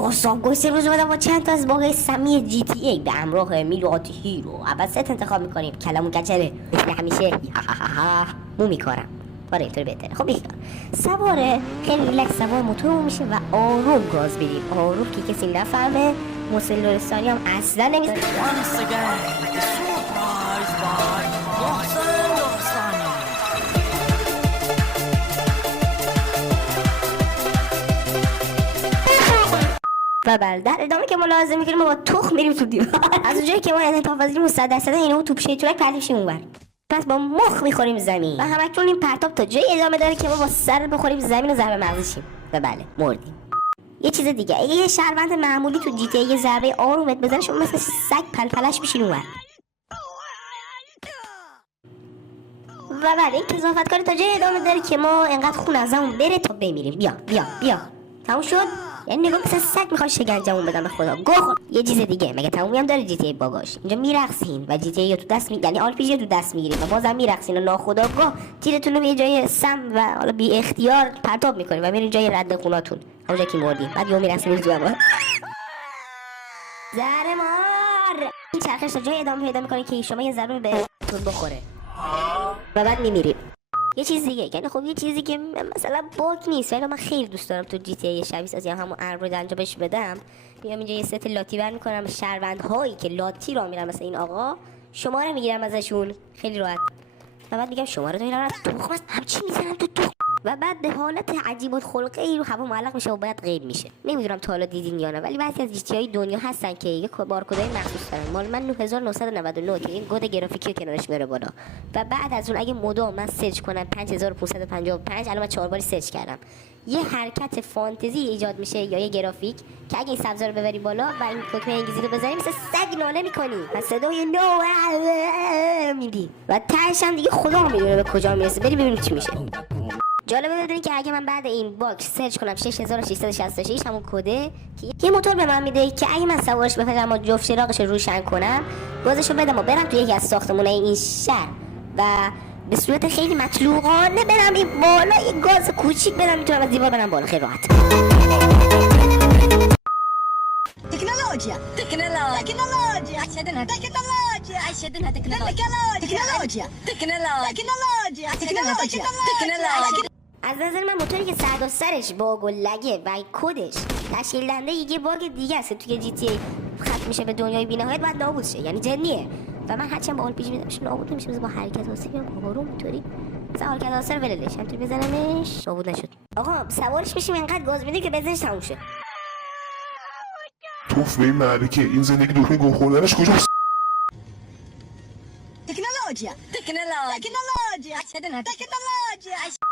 آقا صاحب گوشت امروز اومدم با چند تا از باقی سمی جی تی ای به همراه میلاد هیرو. اول ست انتخاب میکنیم، کلمون کچله مثل همیشه مو میکارم. آره اینطوری بهتره. خب بیخیال سواره خیلی ریلکس سوار موتورمون میشه و آروم گاز بدیم، آروم که کسی نفهمه. محسن لرستانی هم اصلا نمیزنه. و بله در ادامه که ما لازم میکنیم ما با تخم میریم تو دیوار. از اونجایی که ما انعطاف پذیریم 100% اینو توپ شیطونک پرتیشیم اونور، پس با مخ میخوریم زمین و همکنون این پرتاب تا جایی ادامه داره که ما با سر بخوریم زمین و ضربه مغزی شیم و بله مردیم. یه چیز دیگه، اگه یه شهروند معمولی تو جی تی ای یه ضربه آرومت بزنه شما مثل سگ پلپلش میشین اونور. و بله این کثافت کاری تا جایی ادامه داره که ما انقدر خون از همون بره تا بمیریم. بیا تموم شد. یعنی نگاه مثل سگ میخواد شکنجمون بدم به خدا. گوه یه چیز دیگه، مگه تمومی هم داره جی تی ای باگاش؟ اینجا میرقصین و جی تی ای تو دست یعنی آر پی جی تو دست میگیرید و بازم میرقصین و ناخودآگاه تیرتون رو به جای سم و حالا بی اختیار پرتاب میکنید و میرین جای رد خوناتون، همونجا که مردین. بعد یهو میرقصین تو هوا. زهرمار این چرخش تا جای ادامه پیدا میکنه که شما یه ضربه بهتون بخوره و بعد میمیرید. یه چیز دیگه، یعنی خب یه چیزی که مثلا باگ نیست ولی من خیلی دوست دارم تو جی تی ای شبیه سازی همون اربر رو انجامش بدم. میام اینجا یه ست لاتی بر میکنم، شهروندهایی که لاتی را میرن مثلا این آقا شماره میگیرم ازشون خیلی راحت و بعد میگم شماره تو اینا رو تخم است همچی میزنم تو و بعد به حالت عجیب الخلقه ای رو هوا معلق میشه و باید غیب میشه. نمیدونم تا حالا دیدین یا نه ولی بعضی از جی تی ای دنیا هستن که یه بارکدای مخصوص دارن. مال من 9999 که این کد گرافیکی کنارش میاره بالا و بعد از اون اگه مدام من سرچ کنم 5555 الان من 4 باری سرچ کردم یه حرکت فانتزی ایجاد میشه یا یه گرافیک که اگه این سبزا رو ببری بالا و این دکمه انگلیسی رو بزنی مثل سگ ناله میکنی و صدای نو میدی و تهش هم دیگه خدا میدونه به کجا میرسه. بریم ببینیم چی میشه. جالبه بدونید که اگه من بعد این باکس سرچ کنم 6666 همون کده که یه موتور به من میده که اگه من سوارش بپرم و جفت چراغش رو روشن کنم گازشو بدم و برم تو یکی از ساختمونای این شهر و به صورت خیلی مطلوقانه برم این بالا یه گاز کوچیک بدم میتونم از دیوار برم بالا خیلی راحت. تكنولوجيا عشان تكنولوجيا از نظر من موتوری که سر و سرش باگ و لگه و کدش تشکیل دهنده یه باگ دیگه است که توی جی تی ای ختم میشه به دنیای بی‌نهایت باید نابود شه، یعنی جنیه و من هرچند با آر پی جی میدمش نابود نمیشه. با حرکت آسه بیام آروم اینطوری مثلا حرکت آسه رو ولش همینطوری بزنمش نابود نشد. آقا سوارش میشیم انقدر گاز میدیم که بزنش تموم شه. توف به این معرکه این زندگی دکمه گم خوردنش کجاست؟ تكنولوجيا عشان تكنولوجيا